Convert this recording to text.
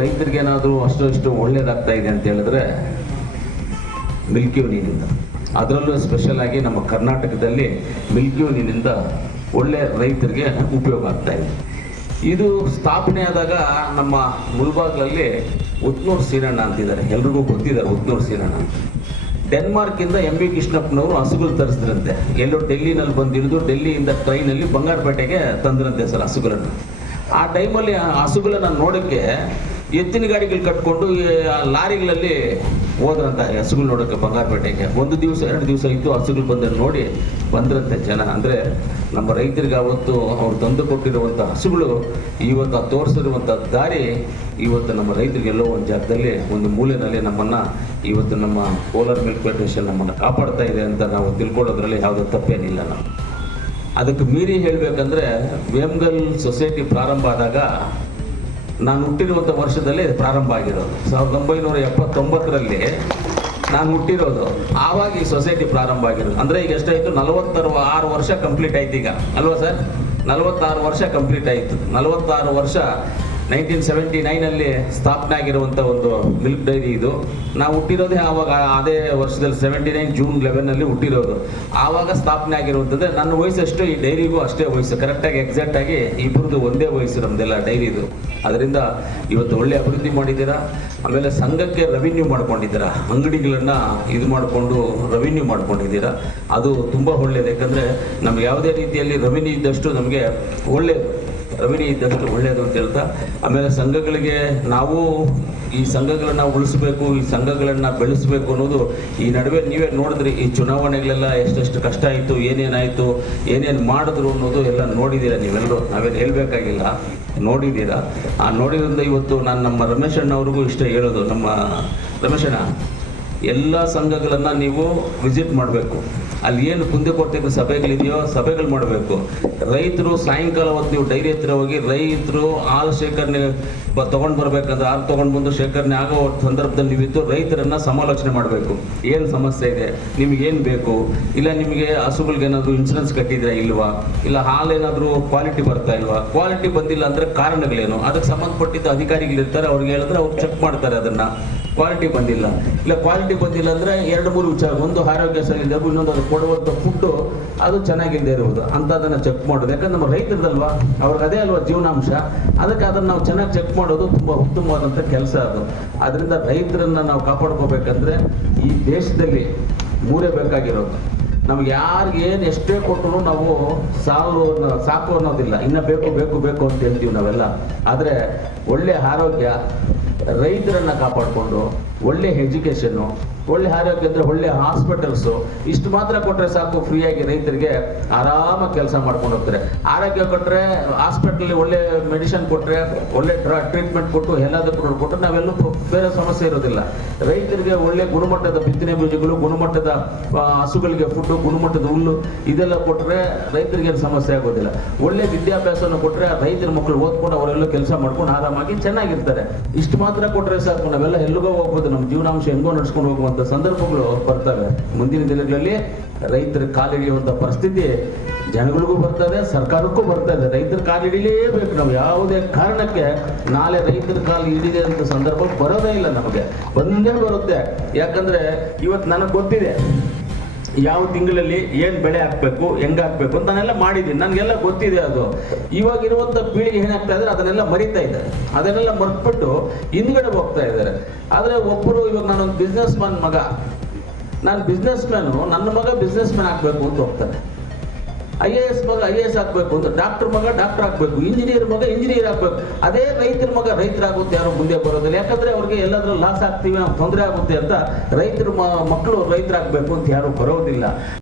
ರೈತರಿಗೆ ಏನಾದರೂ ಅಷ್ಟು ಒಳ್ಳೇದಾಗ್ತಾ ಇದೆ ಅಂತ ಹೇಳಿದ್ರೆ ಮಿಲ್ಕಿ ಯೂನಿಯನಿಂದ, ಅದರಲ್ಲೂ ಸ್ಪೆಷಲ್ ಆಗಿ ನಮ್ಮ ಕರ್ನಾಟಕದಲ್ಲಿ ಮಿಲ್ಕಿ ಯೂನಿಯನಿಂದ ಒಳ್ಳೆ ರೈತರಿಗೆ ಉಪಯೋಗ ಆಗ್ತಾ ಇದೆ. ಇದು ಸ್ಥಾಪನೆ ಆದಾಗ ನಮ್ಮ ಮುಲ್ಬಾಗ್ಲಲ್ಲಿ ಉತ್ನೂರು ಸೀನಣ್ಣ ಅಂತಿದ್ದಾರೆ, ಎಲ್ರಿಗೂ ಗೊತ್ತಿದ್ದಾರೆ ಉತ್ನೂರು ಸೀನಣ್ಣ ಅಂತ. ಡೆನ್ಮಾರ್ಕಿಂದ ಎಂ ವಿ ಕೃಷ್ಣಪ್ಪನವರು ಹಸುಗಳು ತರಿಸಿದ್ರಂತೆ, ಎಲ್ಲೋ ಡೆಲ್ಲಿನಲ್ಲಿ ಬಂದಿರೋದು, ಡೆಲ್ಲಿಯಿಂದ ಟ್ರೈನಲ್ಲಿ ಬಂಗಾರಪೇಟೆಗೆ ತಂದ್ರಂತೆ ಸರ್ ಹಸುಗಳನ್ನು. ಆ ಟೈಮಲ್ಲಿ ಆ ಹಸುಗಳನ್ನು ನೋಡೋಕ್ಕೆ ಎತ್ತಿನ ಗಾಡಿಗಳು ಕಟ್ಕೊಂಡು ಲಾರಿಗಳಲ್ಲಿ ಹೋದ್ರಂತ ಹಸುಗಳು ನೋಡೋಕ್ಕೆ ಬಂಗಾರಪೇಟೆಗೆ. 1 ದಿವಸ 2 ದಿವಸ ಇತ್ತು, ಹಸುಗಳು ಬಂದಲ್ಲಿ ನೋಡಿ ಬಂದ್ರಂತೆ ಜನ. ಅಂದರೆ ನಮ್ಮ ರೈತರಿಗೆ ಅವತ್ತು ಅವ್ರು ತಂದು ಕೊಟ್ಟಿರುವಂಥ ಹಸುಗಳು ಇವತ್ತು ತೋರಿಸಿರುವಂಥ ದಾರಿ ಇವತ್ತು ನಮ್ಮ ರೈತರಿಗೆ ಎಲ್ಲೋ ಒಂದು ಜಾಗದಲ್ಲಿ ಒಂದು ಮೂಲೆಯಲ್ಲಿ ನಮ್ಮನ್ನು ಇವತ್ತು ನಮ್ಮ ಕೋಲಾರ ಮಿಲ್ಕ್ ಫೆಡರೇಷನ್ ನಮ್ಮನ್ನು ಕಾಪಾಡ್ತಾ ಇದೆ ಅಂತ ನಾವು ತಿಳ್ಕೊಳ್ಳೋದ್ರಲ್ಲಿ ಯಾವುದೋ ತಪ್ಪೇನಿಲ್ಲ. ನಾವು ಅದಕ್ಕೆ ಮೀರಿ ಹೇಳಬೇಕಂದ್ರೆ ವೇಮ್ಗಲ್ ಸೊಸೈಟಿ ಪ್ರಾರಂಭ ಆದಾಗ ನಾನು ಹುಟ್ಟಿರುವಂಥ ವರ್ಷದಲ್ಲಿ ಪ್ರಾರಂಭ ಆಗಿರೋದು 1979ರಲ್ಲಿ ನಾನು ಹುಟ್ಟಿರೋದು. ಆವಾಗ ಈ ಸೊಸೈಟಿ ಪ್ರಾರಂಭ ಆಗಿರೋದು. ಅಂದರೆ ಈಗ ಎಷ್ಟಾಯಿತು, 46 ವರ್ಷ ಕಂಪ್ಲೀಟ್ ಆಯ್ತು ಈಗ ಅಲ್ವಾ ಸರ್? 46 ವರ್ಷ ಕಂಪ್ಲೀಟ್ ಆಯಿತು. 46 ವರ್ಷ 1979ನಲ್ಲಿ ಸ್ಥಾಪನೆ ಆಗಿರುವಂಥ ಒಂದು ಮಿಲ್ಕ್ ಡೈರಿ ಇದು. ನಾವು ಹುಟ್ಟಿರೋದೇ ಆವಾಗ, ಅದೇ ವರ್ಷದಲ್ಲಿ 79 ಜೂನ್ 11ನಲ್ಲಿ ಹುಟ್ಟಿರೋದು. ಆವಾಗ ಸ್ಥಾಪನೆ ಆಗಿರುವಂಥದ್ದು. ನನ್ನ ವಯಸ್ಸು ಎಷ್ಟು, ಈ ಡೈರಿಗೂ ಅಷ್ಟೇ ವಯಸ್ಸು, ಕರೆಕ್ಟಾಗಿ ಎಕ್ಸಾಕ್ಟಾಗಿ ಇಬ್ಬರದು ಒಂದೇ ವಯಸ್ಸು ನಮ್ಮದೆಲ್ಲ ಡೈರಿದು. ಅದರಿಂದ ಇವತ್ತು ಒಳ್ಳೆ ಅಭಿವೃದ್ಧಿ ಮಾಡಿದ್ದೀರಾ. ಆಮೇಲೆ ಸಂಘಕ್ಕೆ ರೆವಿನ್ಯೂ ಮಾಡ್ಕೊಂಡಿದ್ದೀರಾ, ಅಂಗಡಿಗಳನ್ನು ಇದು ಮಾಡಿಕೊಂಡು ರೆವಿನ್ಯೂ ಮಾಡ್ಕೊಂಡಿದ್ದೀರಾ. ಅದು ತುಂಬ ಒಳ್ಳೆಯದು. ಯಾಕಂದರೆ ನಮ್ಗೆ ಯಾವುದೇ ರೀತಿಯಲ್ಲಿ ರೆವಿನ್ಯೂ ಇದ್ದಷ್ಟು ನಮಗೆ ಒಳ್ಳೆಯದು, ರೆವಿನ್ಯೂ ಇದ್ದಷ್ಟು ಒಳ್ಳೆಯದು ಅಂತ ಹೇಳ್ತಾ, ಆಮೇಲೆ ಸಂಘಗಳಿಗೆ ನಾವು ಈ ಸಂಘಗಳನ್ನು ಉಳಿಸ್ಬೇಕು, ಈ ಸಂಘಗಳನ್ನು ಬೆಳೆಸಬೇಕು ಅನ್ನೋದು ಈ ನಡುವೆ ನೀವೇ ನೋಡಿದ್ರಿ. ಈ ಚುನಾವಣೆಗಳೆಲ್ಲ ಎಷ್ಟೆಷ್ಟು ಕಷ್ಟ ಆಯಿತು, ಏನೇನಾಯಿತು, ಏನೇನು ಮಾಡಿದ್ರು ಅನ್ನೋದು ಎಲ್ಲ ನೋಡಿದ್ದೀರಾ ನೀವೆಲ್ಲರೂ. ನಾವೇನು ಹೇಳಬೇಕಾಗಿಲ್ಲ, ನೋಡಿದ್ದೀರಾ. ಆ ನೋಡಿದ್ರಿಂದ ಇವತ್ತು ನಾನು ನಮ್ಮ ರಮೇಶ್ ಅಣ್ಣವ್ರಿಗೂ ಇಷ್ಟ ಹೇಳೋದು, ನಮ್ಮ ರಮೇಶ್ ಅಣ್ಣ, ಎಲ್ಲ ಸಂಘಗಳನ್ನು ನೀವು ವಿಸಿಟ್ ಮಾಡಬೇಕು. ಅಲ್ಲಿ ಏನು ಕುಂದೆ ಕೊಟ್ಟಿದ್ದ ಸಭೆಗಳಿದೆಯೋ ಸಭೆಗಳು ಮಾಡಬೇಕು. ರೈತರು ಸಾಯಂಕಾಲ ಹೊತ್ತು ನೀವು ಡೈರಿ ಹತ್ರ ಹೋಗಿ ರೈತರು ಹಾಲು ಶೇಖರಣೆ ತೊಗೊಂಡು ಬರಬೇಕಂದ್ರೆ ಹಾಲು ತೊಗೊಂಡು ಬಂದು ಶೇಖರಣೆ ಆಗೋ ಸಂದರ್ಭದಲ್ಲಿ ನೀವಿದ್ದು ರೈತರನ್ನು ಸಮಾಲೋಚನೆ ಮಾಡಬೇಕು. ಏನು ಸಮಸ್ಯೆ ಇದೆ, ನಿಮಗೇನು ಬೇಕು, ಇಲ್ಲ ನಿಮಗೆ ಹಸುಗಳಿಗೇನಾದರೂ ಇನ್ಶೂರೆನ್ಸ್ ಕಟ್ಟಿದ್ರೆ ಇಲ್ವಾ, ಇಲ್ಲ ಹಾಲೇನಾದರೂ ಕ್ವಾಲಿಟಿ ಬರ್ತಾ ಇಲ್ವಾ, ಕ್ವಾಲಿಟಿ ಬಂದಿಲ್ಲ ಅಂದರೆ ಕಾರಣಗಳೇನು, ಅದಕ್ಕೆ ಸಂಬಂಧಪಟ್ಟಿದ್ದ ಅಧಿಕಾರಿಗಳಿರ್ತಾರೆ, ಅವ್ರಿಗೆ ಹೇಳಿದ್ರೆ ಅವ್ರು ಚೆಕ್ ಮಾಡ್ತಾರೆ. ಅದನ್ನು ಕ್ವಾಲಿಟಿ ಬಂದಿಲ್ಲ, ಇಲ್ಲ ಕ್ವಾಲಿಟಿ ಬಂದಿಲ್ಲ ಅಂದರೆ 2-3 ವಿಚಾರ. ಒಂದು ಆರೋಗ್ಯ ಸರಿ ಇದೆ, ಇನ್ನೊಂದು ಅದು ಕೊಡುವಂಥ ಫುಡ್ಡು ಅದು ಚೆನ್ನಾಗಿಲ್ಲದೆ ಇರುವುದು ಅಂಥದ್ದನ್ನು ಚೆಕ್ ಮಾಡೋದು. ಯಾಕಂದ್ರೆ ನಮ್ಮ ರೈತರದಲ್ವಾ, ಅವ್ರಿಗೆ ಅದೇ ಅಲ್ವಾ ಜೀವನಾಂಶ. ಅದಕ್ಕೆ ಅದನ್ನು ನಾವು ಚೆನ್ನಾಗಿ ಚೆಕ್ ಮಾಡೋದು ತುಂಬ ಉತ್ತಮವಾದಂಥ ಕೆಲಸ ಅದು. ಅದರಿಂದ ರೈತರನ್ನು ನಾವು ಕಾಪಾಡ್ಕೋಬೇಕಂದ್ರೆ ಈ ದೇಶದಲ್ಲಿ ಮೂರೇ ಬೇಕಾಗಿರೋದು. ನಮ್ಗೆ ಯಾರಿಗೆ ಏನು ಎಷ್ಟೇ ಕೊಟ್ಟರು ನಾವು ಸಾಕು ಅನ್ನೋದಿಲ್ಲ, ಇನ್ನು ಬೇಕು ಬೇಕು ಬೇಕು ಅಂತ ಹೇಳ್ತೀವಿ ನಾವೆಲ್ಲ. ಆದರೆ ಒಳ್ಳೆ ಆರೋಗ್ಯ, ರೈತರನ್ನು ಕಾಪಾಡಿಕೊಂಡು ಒಳ್ಳೆ ಎಜುಕೇಷನ್ನು, ಒಳ್ಳೆ ಆರೋಗ್ಯ ಅಂದರೆ ಒಳ್ಳೆ ಹಾಸ್ಪಿಟಲ್ಸು, ಇಷ್ಟು ಮಾತ್ರ ಕೊಟ್ಟರೆ ಸಾಕು. ಫ್ರೀಯಾಗಿ ರೈತರಿಗೆ ಆರಾಮಾಗಿ ಕೆಲಸ ಮಾಡ್ಕೊಂಡು ಹೋಗ್ತಾರೆ. ಆರೋಗ್ಯ ಕೊಟ್ಟರೆ ಹಾಸ್ಪಿಟಲ್ ಒಳ್ಳೆ ಮೆಡಿಸಿನ್ ಕೊಟ್ಟರೆ, ಒಳ್ಳೆ ಟ್ರೀಟ್ಮೆಂಟ್ ಕೊಟ್ಟು ಎಲ್ಲದಕ್ಕೂ ಕೊಟ್ಟರೆ ನಾವೆಲ್ಲೂ ಬೇರೆ ಸಮಸ್ಯೆ ಇರೋದಿಲ್ಲ. ರೈತರಿಗೆ ಒಳ್ಳೆ ಗುಣಮಟ್ಟದ ಬಿತ್ತನೆ ಬೀಜಗಳು, ಗುಣಮಟ್ಟದ ಹಸುಗಳಿಗೆ ಫುಡ್ಡು, ಗುಣಮಟ್ಟದ ಹುಲ್ಲು ಇದೆಲ್ಲ ಕೊಟ್ಟರೆ ರೈತರಿಗೆ ಏನು ಸಮಸ್ಯೆ ಆಗೋದಿಲ್ಲ. ಒಳ್ಳೆ ವಿದ್ಯಾಭ್ಯಾಸವನ್ನು ಕೊಟ್ಟರೆ ರೈತರ ಮಕ್ಕಳು ಓದ್ಕೊಂಡು ಅವರೆಲ್ಲ ಕೆಲಸ ಮಾಡ್ಕೊಂಡು ಆರಾಮಾಗಿ ಚೆನ್ನಾಗಿರ್ತಾರೆ. ಇಷ್ಟು ಮಾತ್ರ ಕೊಟ್ಟರೆ ಸಾಕು, ನಾವೆಲ್ಲ ಎಲ್ಲಿಗೋ ಹೋಗ್ಬೋದು, ನಮ್ಮ ಜೀವನಾಂಶ ಹೆಂಗೋ ನಡ್ಸ್ಕೊಂಡು ಹೋಗುವಂಥ ಸಂದರ್ಭಗಳು ಬರ್ತವೆ. ಮುಂದಿನ ದಿನಗಳಲ್ಲಿ ರೈತರ ಕಾಲಿಡಿಯುವಂಥ ಪರಿಸ್ಥಿತಿ ಜನಗಳಿಗೂ ಬರ್ತದೆ, ಸರ್ಕಾರಕ್ಕೂ ಬರ್ತದೆ. ರೈತರ ಕಾಲಿಡಿಲೇಬೇಕು ನಾವು. ಯಾವುದೇ ಕಾರಣಕ್ಕೆ ನಾಳೆ ರೈತರ ಕಾಲು ಹಿಡಿದೆ ಅಂತ ಸಂದರ್ಭ ಬರೋದೇ ಇಲ್ಲ, ನಮಗೆ ಬಂದೇ ಬರುತ್ತೆ. ಯಾಕಂದರೆ ಇವತ್ತು ನನಗೆ ಗೊತ್ತಿದೆ ಯಾವ ತಿಂಗಳಲ್ಲಿ ಏನು ಬೆಳೆ ಹಾಕಬೇಕು, ಹೆಂಗೆ ಹಾಕಬೇಕು ಅಂತ ನಾನೆಲ್ಲ ಮಾಡಿದ್ದೀನಿ, ನನಗೆಲ್ಲ ಗೊತ್ತಿದೆ. ಅದು ಇವಾಗಿರುವಂಥ ಪೀಳಿಗೆ ಏನಾಗ್ತಾ ಇದ್ದಾರೆ ಅದನ್ನೆಲ್ಲ ಮರಿತಾ ಇದ್ದಾರೆ, ಅದನ್ನೆಲ್ಲ ಮರ್ತ್ಬಿಟ್ಟು ಹಿಂದ್ಗಡೆ ಹೋಗ್ತಾ ಇದ್ದಾರೆ. ಆದರೆ ಒಬ್ಬರು, ಇವಾಗ ನಾನೊಂದು ಬಿಸ್ನೆಸ್ ಮ್ಯಾನ್ ಮಗ, ನಾನು ಬಿಸ್ನೆಸ್ ಮ್ಯಾನು, ನನ್ನ ಮಗ ಬಿಸ್ನೆಸ್ ಮ್ಯಾನ್ ಆಗಬೇಕು ಅಂತ ಹೋಗ್ತಾನೆ. IAS ಮಗ IAS ಆಗಬೇಕು ಅಂತ, ಡಾಕ್ಟರ್ ಮಗ ಡಾಕ್ಟರ್ ಆಗಬೇಕು, ಇಂಜಿನಿಯರ್ ಮಗ ಇಂಜಿನಿಯರ್ ಆಗಬೇಕು. ಅದೇ ರೈತರ ಮಗ ರೈತರಾಗುತ್ತೆ, ಯಾರು ಮುಂದೆ ಬರೋದಿಲ್ಲ. ಯಾಕಂದರೆ ಅವ್ರಿಗೆ ಎಲ್ಲಾದರೂ ಲಾಸ್ ಆಗ್ತೀವಿ, ನಾವು ತೊಂದರೆ ಆಗುತ್ತೆ ಅಂತ ರೈತರ ಮಕ್ಕಳು ರೈತರಾಗಬೇಕು ಅಂತ ಯಾರು ಬರೋದಿಲ್ಲ.